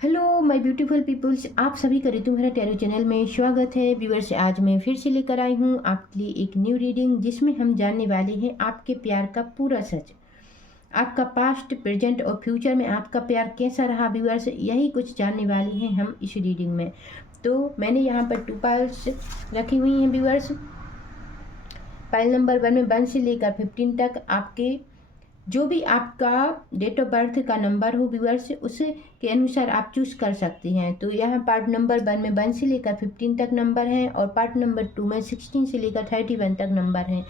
Hello my beautiful peoples, आप सभी का ऋतु मेरा टैरो चैनल में स्वागत है। व्यूअर्स, आज मैं फिर से लेकर आई हूँ आपके लिए एक न्यू रीडिंग, जिसमें हम जानने वाले हैं आपके प्यार का पूरा सच। आपका पास्ट, प्रेजेंट और फ्यूचर में आपका प्यार कैसा रहा व्यूअर्स, यही कुछ जानने वाले हैं हम इस रीडिंग में। तो मैंने यहाँ पर 2 पाइल्स रखी हुई हैं व्यूअर्स। पाइल नंबर 1 में 1 से लेकर 15 तक आपके जो भी आपका डेट ऑफ बर्थ का नंबर हो व्यूअर्स, उसके अनुसार आप चूज कर सकते हैं। तो यहाँ पार्ट नंबर 1 में 1 से लेकर 15 तक नंबर हैं और पार्ट नंबर 2 में 16 से लेकर 31 तक नंबर हैं।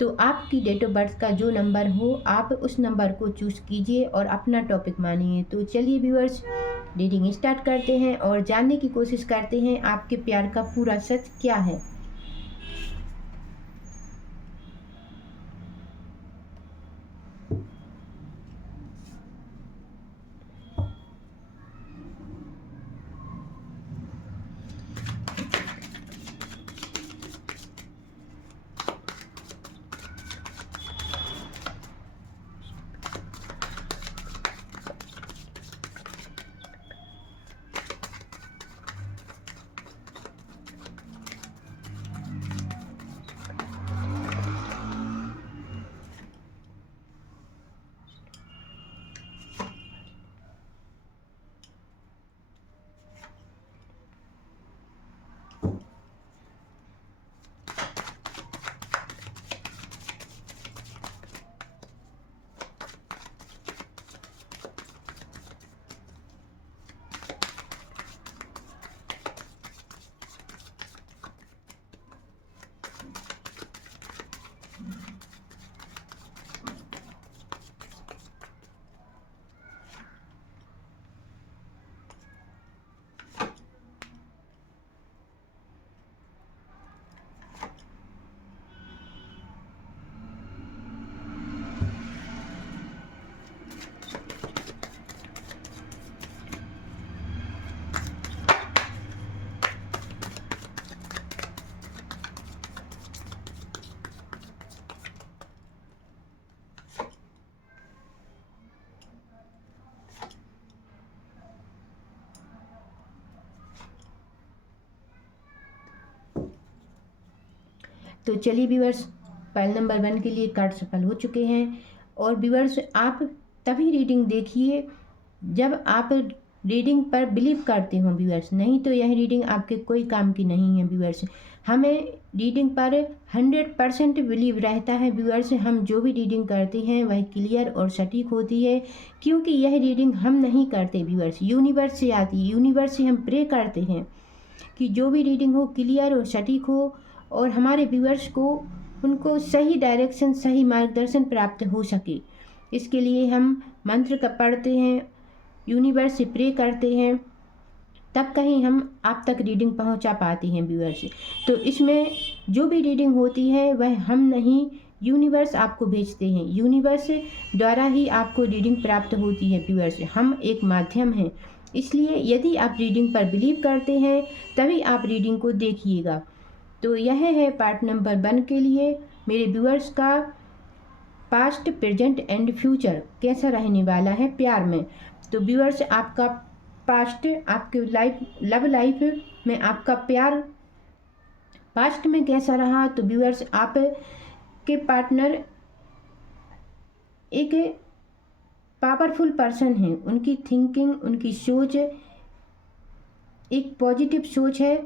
तो आपकी डेट ऑफ बर्थ का जो नंबर हो आप उस नंबर को चूज कीजिए और अपना टॉपिक मानिए। तो चलिए व्यूअर्स, रीडिंग स्टार्ट करते हैं और जानने की कोशिश करते हैं आपके प्यार का पूरा सच क्या है। तो चलिए व्यूअर्स, फाइल नंबर 1 के लिए कार्ड सफल हो चुके हैं। और व्यूअर्स, आप तभी रीडिंग देखिए जब आप रीडिंग पर बिलीव करते हो व्यूअर्स, नहीं तो यह रीडिंग आपके कोई काम की नहीं है व्यूअर्स। हमें रीडिंग पर 100% बिलीव रहता है व्यूअर्स। हम जो भी रीडिंग करते हैं वह क्लियर और सटीक होती है, क्योंकि यह रीडिंग हम नहीं करते व्यूअर्स, यूनिवर्स से आती है। यूनिवर्स से हम प्रे करते हैं कि जो भी रीडिंग हो क्लियर और सटीक हो और हमारे व्यूअर्स को उनको सही डायरेक्शन, सही मार्गदर्शन प्राप्त हो सके। इसके लिए हम मंत्र का पढ़ते हैं, यूनिवर्स से प्रे करते हैं, तब कहीं हम आप तक रीडिंग पहुंचा पाते हैं व्यूअर्स। तो इसमें जो भी रीडिंग होती है वह हम नहीं, यूनिवर्स आपको भेजते हैं। यूनिवर्स द्वारा ही आपको रीडिंग प्राप्त होती है व्यूअर्स। हम एक माध्यम हैं, इसलिए यदि आप रीडिंग पर बिलीव करते हैं तभी आप रीडिंग को देखिएगा। तो यह है पार्ट नंबर 1 के लिए मेरे व्यूअर्स का पास्ट, प्रेजेंट एंड फ्यूचर कैसा रहने वाला है प्यार में। तो व्यूअर्स, आपका पास्ट, आपके लाइफ, लव लाइफ में आपका प्यार पास्ट में कैसा रहा। तो व्यूअर्स, आप के पार्टनर एक पावरफुल पर्सन है। उनकी थिंकिंग, उनकी सोच एक पॉजिटिव सोच है।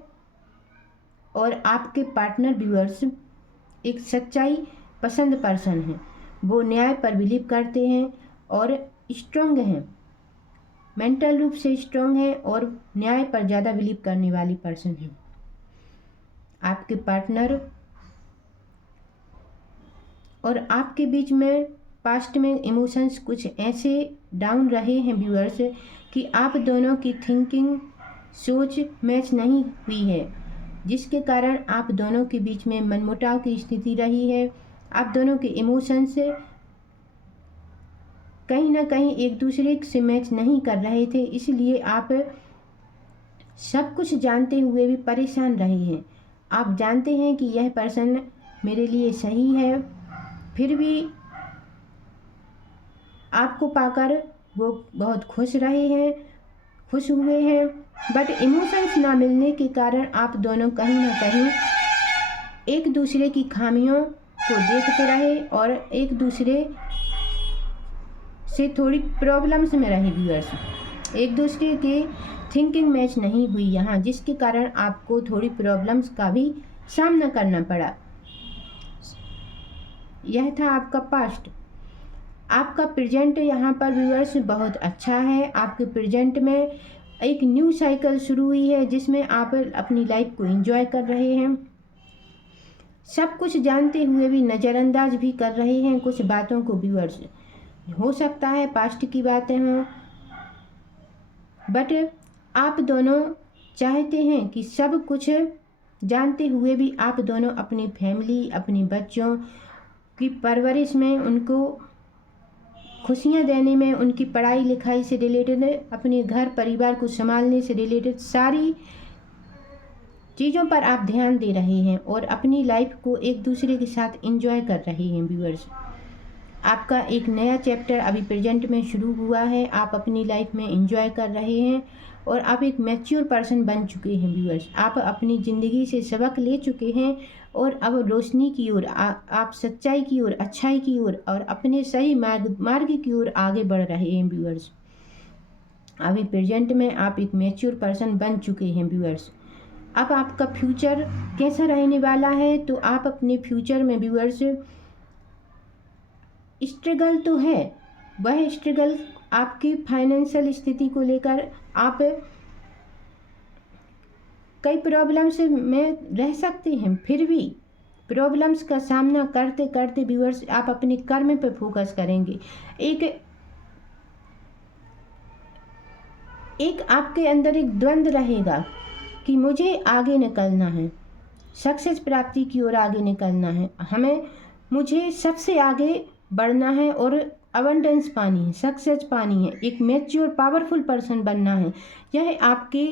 और आपके पार्टनर व्यूअर्स एक सच्चाई पसंद पर्सन है। वो न्याय पर बिलीव करते हैं और स्ट्रांग हैं, मेंटल रूप से स्ट्रांग है और न्याय पर ज़्यादा बिलीव करने वाली पर्सन है आपके पार्टनर। और आपके बीच में पास्ट में इमोशंस कुछ ऐसे डाउन रहे हैं व्यूअर्स कि आप दोनों की थिंकिंग, सोच मैच नहीं हुई है, जिसके कारण आप दोनों के बीच में मनमुटाव की स्थिति रही है। आप दोनों के इमोशंस कहीं ना कहीं एक दूसरे से मैच नहीं कर रहे थे, इसलिए आप सब कुछ जानते हुए भी परेशान रहे हैं। आप जानते हैं कि यह पर्सन मेरे लिए सही है, फिर भी आपको पाकर वो बहुत खुश रहे हैं, खुश हुए हैं, बट इमोशंस ना मिलने के कारण आप दोनों कहीं ना कहीं एक दूसरे की खामियों को देखते रहे और एक दूसरे से थोड़ी प्रॉब्लम्स में रहे व्यूअर्स। एक दूसरे के थिंकिंग मैच नहीं हुई यहाँ, जिसके कारण आपको थोड़ी प्रॉब्लम्स का भी सामना करना पड़ा। यह था आपका पास्ट। आपका प्रेजेंट यहाँ पर व्यूअर्स बहुत अच्छा है। आपके प्रेजेंट में एक न्यू साइकिल शुरू हुई है, जिसमें आप अपनी लाइफ को एंजॉय कर रहे हैं। सब कुछ जानते हुए भी नज़रअंदाज भी कर रहे हैं कुछ बातों को व्यूअर्स। हो सकता है पास्ट की बातें हों, बट आप दोनों चाहते हैं कि सब कुछ जानते हुए भी आप दोनों अपनी फैमिली, अपने बच्चों की परवरिश में, उनको खुशियाँ देने में, उनकी पढ़ाई लिखाई से रिलेटेड, अपने घर परिवार को संभालने से रिलेटेड सारी चीज़ों पर आप ध्यान दे रहे हैं और अपनी लाइफ को एक दूसरे के साथ एंजॉय कर रहे हैं व्यूअर्स। आपका एक नया चैप्टर अभी प्रेजेंट में शुरू हुआ है। आप अपनी लाइफ में एंजॉय कर रहे हैं और आप एक मैच्योर पर्सन बन चुके हैं व्यूअर्स। आप अपनी ज़िंदगी से सबक ले चुके हैं और अब रोशनी की ओर, आप सच्चाई की ओर, अच्छाई की ओर और अपने सही मार्ग की ओर आगे बढ़ रहे हैं व्यूअर्स। अभी प्रेजेंट में आप एक मैच्योर पर्सन बन चुके हैं व्यूअर्स। अब आपका फ्यूचर कैसा रहने वाला है, तो आप अपने फ्यूचर में व्यूअर्स स्ट्रगल तो है, वह स्ट्रगल आपकी फाइनेंशियल स्थिति को लेकर आप कई प्रॉब्लम्स में रह सकते हैं, फिर भी प्रॉब्लम्स का सामना करते करते व्यूअर्स आप अपने कर्म पे फोकस करेंगे। एक आपके अंदर एक द्वंद्व रहेगा कि मुझे आगे निकलना है, सक्सेस प्राप्ति की ओर आगे निकलना है, मुझे सबसे आगे बढ़ना है और अबंडेंस पानी है, सक्सेस पानी है, एक मैच्योर पावरफुल पर्सन बनना है। यह आपके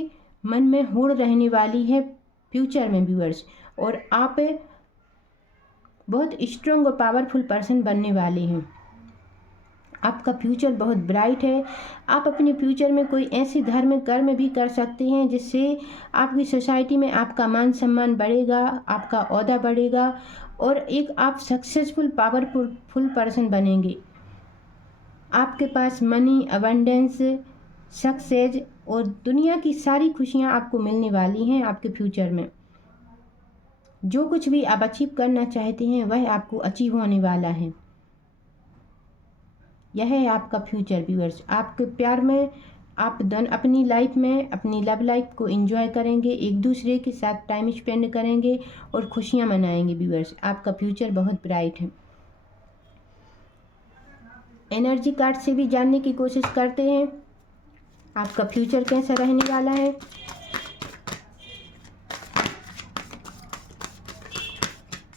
मन में होड़ रहने वाली है फ्यूचर में व्यूअर्स, और आप बहुत स्ट्रॉन्ग और पावरफुल पर्सन बनने वाले हैं। आपका फ्यूचर बहुत ब्राइट है। आप अपने फ्यूचर में कोई ऐसे धार्मिक कर्म भी कर सकते हैं जिससे आपकी सोसाइटी में आपका मान सम्मान बढ़ेगा, आपका ओहदा बढ़ेगा और एक आप सक्सेसफुल पावरफुल पर्सन बनेंगे। आपके पास मनी, अबंडेंस, सक्सेस और दुनिया की सारी खुशियां आपको मिलने वाली हैं। आपके फ्यूचर में जो कुछ भी आप अचीव करना चाहते हैं वह आपको अचीव होने वाला है। यह है आपका फ्यूचर व्यूअर्स। आपके प्यार में आप अपनी लाइफ में, अपनी लव लाइफ को एंजॉय करेंगे, एक दूसरे के साथ टाइम स्पेंड करेंगे और खुशियां मनाएंगे व्यूअर्स। आपका फ्यूचर बहुत ब्राइट है। एनर्जी कार्ड से भी जानने की कोशिश करते हैं आपका फ्यूचर कैसा रहने वाला है।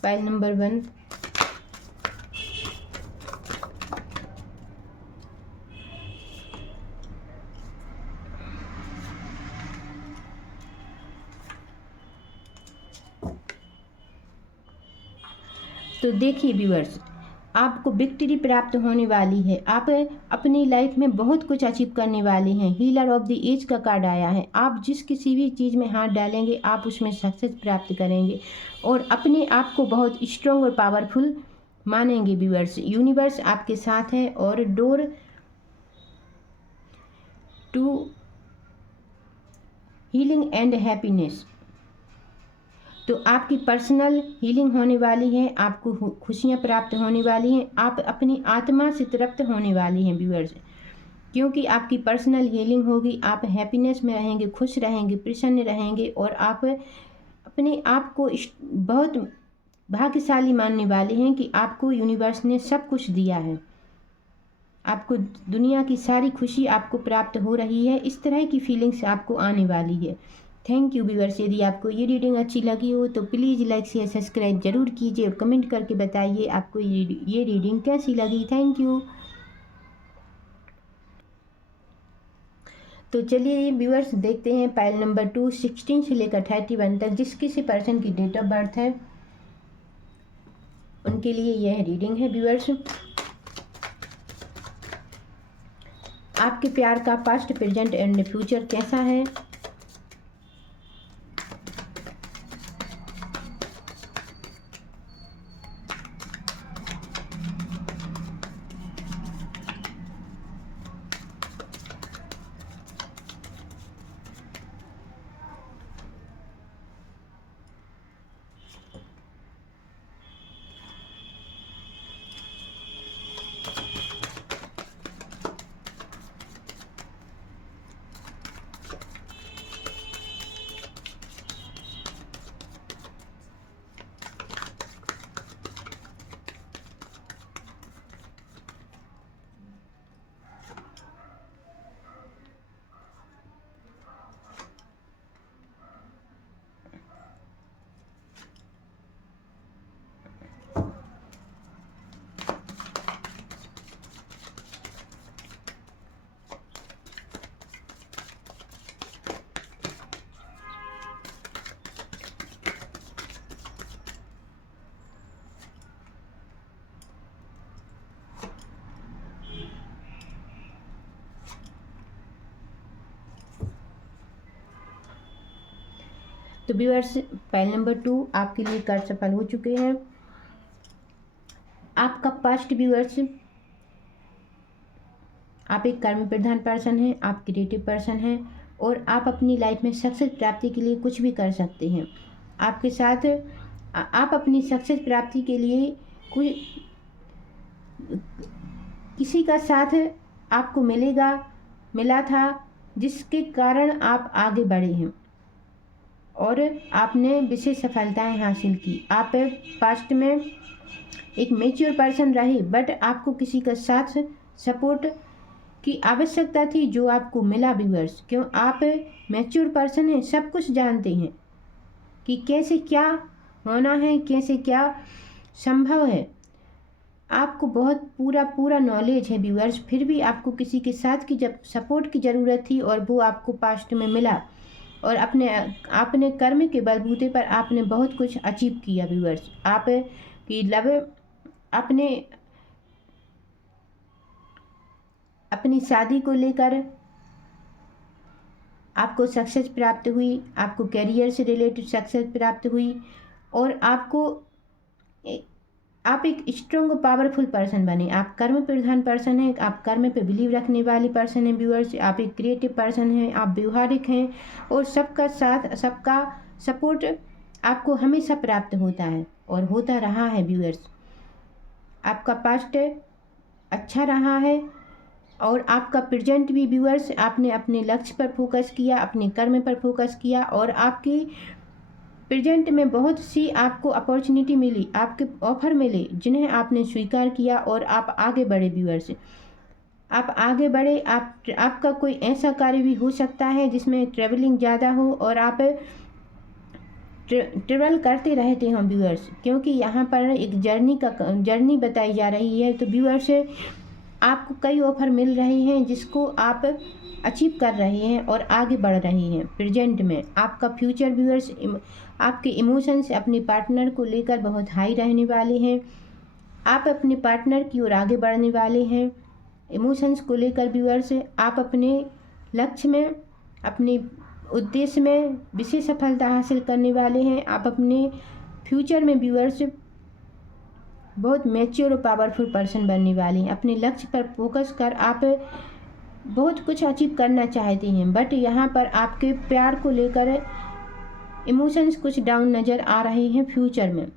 फाइल नंबर 1, तो देखिए व्यूअर्स, आपको विक्ट्री प्राप्त होने वाली है। आप अपनी लाइफ में बहुत कुछ अचीव करने वाले हैं। हीलर ऑफ द एज का कार्ड आया है। आप जिस किसी भी चीज़ में हाथ डालेंगे आप उसमें सक्सेस प्राप्त करेंगे और अपने आप को बहुत स्ट्रॉन्ग और पावरफुल मानेंगे व्यूअर्स। यूनिवर्स आपके साथ है और door to healing and happiness, तो आपकी पर्सनल हीलिंग होने वाली है, आपको खुशियाँ प्राप्त होने वाली हैं, आप अपनी आत्मा से तृप्त होने वाली हैं व्यूअर्स, क्योंकि आपकी पर्सनल हीलिंग होगी। आप हैप्पीनेस में रहेंगे, खुश रहेंगे, प्रसन्न रहेंगे और आप अपने आप को बहुत भाग्यशाली मानने वाले हैं कि आपको यूनिवर्स ने सब कुछ दिया है। आपको दुनिया की सारी खुशी आपको प्राप्त हो रही है। इस तरह की फीलिंग्स आपको आने वाली है। Thank you viewers. यदि आपको ये रीडिंग अच्छी लगी हो तो प्लीज़ लाइक शेयर सब्सक्राइब जरूर कीजिए और कमेंट करके बताइए आपको ये रीडिंग कैसी लगी। Thank you. तो चलिए व्यूअर्स देखते हैं पाइल नंबर 2, 16 से लेकर 31 तक जिस किसी पर्सन की डेट ऑफ बर्थ है उनके लिए यह रीडिंग है व्यूअर्स। आपके प्यार का पास्ट, प्रेजेंट एंड फ्यूचर कैसा है। तो व्यूअर्स, फाइल नंबर 2 आपके लिए कार्ड सफल हो चुके हैं। आपका पास्ट व्यूअर्स, आप एक कर्म प्रधान पर्सन हैं, आप क्रिएटिव पर्सन हैं और आप अपनी लाइफ में सक्सेस प्राप्ति के लिए कुछ भी कर सकते हैं। आपके साथ आप अपनी सक्सेस प्राप्ति के लिए कोई किसी का साथ आपको मिला था, जिसके कारण आप आगे बढ़े हैं और आपने विशेष सफलताएं हासिल की। आप पास्ट में एक मैच्योर पर्सन रहे, बट आपको किसी का साथ सपोर्ट की आवश्यकता थी, जो आपको मिला व्यूअर्स। क्यों, आप मैच्योर पर्सन हैं, सब कुछ जानते हैं कि कैसे क्या होना है, कैसे क्या संभव है। आपको बहुत पूरा नॉलेज है व्यूअर्स, फिर भी आपको किसी के साथ की जब सपोर्ट की ज़रूरत थी और वो आपको पास्ट में मिला और आपने कर्म के बलबूते पर आपने बहुत कुछ अचीव किया व्यूअर्स। आप की लव अपने अपनी शादी को लेकर आपको सक्सेस प्राप्त हुई, आपको करियर से रिलेटेड सक्सेस प्राप्त हुई और आप एक स्ट्रॉन्ग पावरफुल पर्सन बने। आप कर्म प्रधान पर्सन हैं, आप कर्म पे बिलीव रखने वाले पर्सन हैं व्यूअर्स। आप एक क्रिएटिव पर्सन हैं, आप व्यवहारिक हैं और सबका साथ, सबका सपोर्ट आपको हमेशा प्राप्त होता है और होता रहा है व्यूअर्स। आपका पास्ट अच्छा रहा है और आपका प्रेजेंट भी व्यूअर्स, आपने अपने लक्ष्य पर फोकस किया, अपने कर्म पर फोकस किया और आपकी प्रेजेंट में बहुत सी आपको अपॉर्चुनिटी मिली, आपके ऑफर मिले, जिन्हें आपने स्वीकार किया और आप आगे बढ़े व्यूअर्स। आप आगे बढ़े। आपका कोई ऐसा कार्य भी हो सकता है जिसमें ट्रैवलिंग ज़्यादा हो और आप ट्रेवल करते रहते हो व्यूअर्स, क्योंकि यहाँ पर एक जर्नी बताई जा रही है। तो व्यूअर्स, आपको कई ऑफर मिल रहे हैं जिसको आप अचीव कर रहे हैं और आगे बढ़ रहे हैं। प्रेजेंट में आपका फ्यूचर व्यूअर्स, आपके इमोशंस अपने पार्टनर को लेकर बहुत हाई रहने वाले हैं। आप अपने पार्टनर की ओर आगे बढ़ने वाले हैं इमोशंस को लेकर व्यूअर्स। आप अपने लक्ष्य में, अपने उद्देश्य में विशेष सफलता हासिल करने वाले हैं। आप अपने फ्यूचर में व्यूअर्स बहुत मैच्योर और पावरफुल पर्सन बनने वाले हैं। अपने लक्ष्य पर फोकस कर आप बहुत कुछ अचीव करना चाहते हैं, बट यहाँ पर आपके प्यार को लेकर इमोशंस कुछ डाउन नज़र आ रहे हैं फ्यूचर में।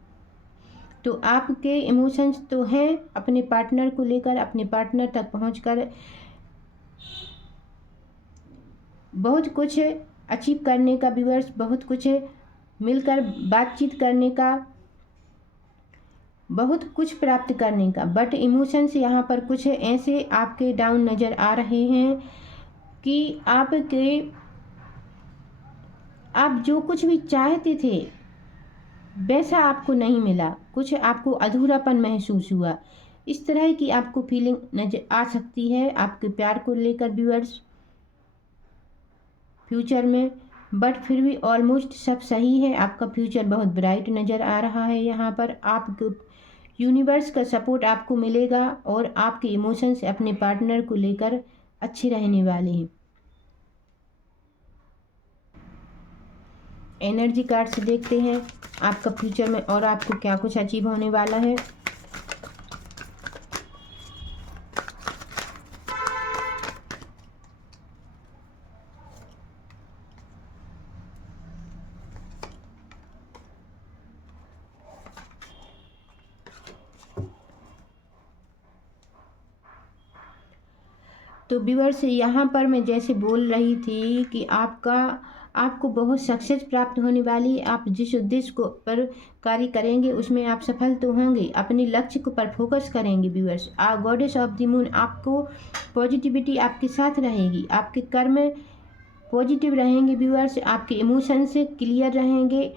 तो आपके इमोशंस तो हैं अपने पार्टनर को लेकर, अपने पार्टनर तक पहुंचकर बहुत कुछ अचीव करने का व्यूअर्स, बहुत कुछ मिलकर बातचीत करने का, बहुत कुछ प्राप्त करने का, बट इमोशंस यहाँ पर कुछ ऐसे आपके डाउन नज़र आ रहे हैं कि आप जो कुछ भी चाहते थे वैसा आपको नहीं मिला, कुछ आपको अधूरापन महसूस हुआ। इस तरह की आपको फीलिंग नजर आ सकती है आपके प्यार को लेकर व्यूअर्स फ्यूचर में, बट फिर भी ऑलमोस्ट सब सही है। आपका फ्यूचर बहुत ब्राइट नज़र आ रहा है। यहाँ पर आपको यूनिवर्स का सपोर्ट आपको मिलेगा और आपके इमोशंस अपने पार्टनर को लेकर अच्छे रहने वाले हैं। एनर्जी कार्ड से देखते हैं आपका फ्यूचर में और आपको क्या कुछ अचीव होने वाला है। तो व्यूअर्स, यहाँ पर मैं जैसे बोल रही थी कि आपको बहुत सक्सेस प्राप्त होने वाली। आप जिस उद्देश्य को पर कार्य करेंगे उसमें आप सफल तो होंगे। अपने लक्ष्य को पर फोकस करेंगे viewers. Goddess of the moon आपको पॉजिटिविटी आपके साथ रहेगी। आपके कर्म पॉजिटिव रहेंगे व्यूअर्स। आपके इमोशंस क्लियर रहेंगे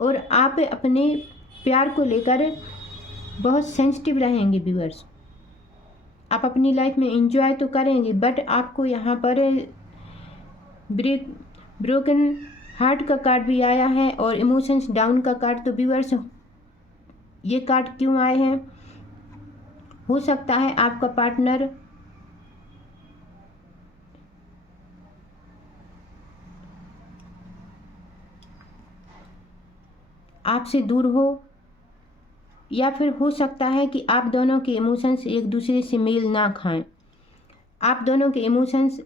और आप अपने प्यार को लेकर बहुत सेंसिटिव रहेंगे व्यूअर्स। आप अपनी लाइफ में एंजॉय तो करेंगे, बट आपको यहाँ पर ब्रोकन हार्ट का कार्ड भी आया है और इमोशंस डाउन का कार्ड। तो व्यूअर्स, ये कार्ड क्यों आए हैं? हो सकता है आपका पार्टनर आपसे दूर हो, या फिर हो सकता है कि आप दोनों के इमोशंस एक दूसरे से मेल ना खाएं। आप दोनों के इमोशंस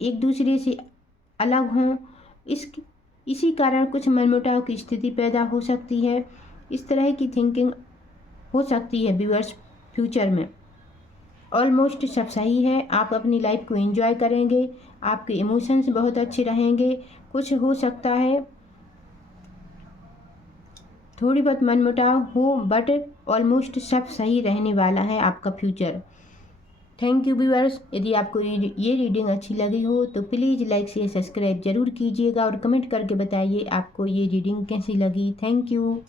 एक दूसरे से अलग हों। इसी कारण कुछ मनमुटाव की स्थिति पैदा हो सकती है। इस तरह की थिंकिंग हो सकती है व्यूअर्स फ्यूचर में। ऑलमोस्ट सब सही है। आप अपनी लाइफ को एंजॉय करेंगे। आपके इमोशंस बहुत अच्छे रहेंगे। कुछ हो सकता है थोड़ी बहुत मनमुटाव हो, बट ऑलमोस्ट सब सही रहने वाला है आपका फ्यूचर। Thank you viewers. यदि आपको ये रीडिंग अच्छी लगी हो तो प्लीज़ लाइक शेयर सब्सक्राइब जरूर कीजिएगा और कमेंट करके बताइए आपको ये रीडिंग कैसी लगी। Thank you.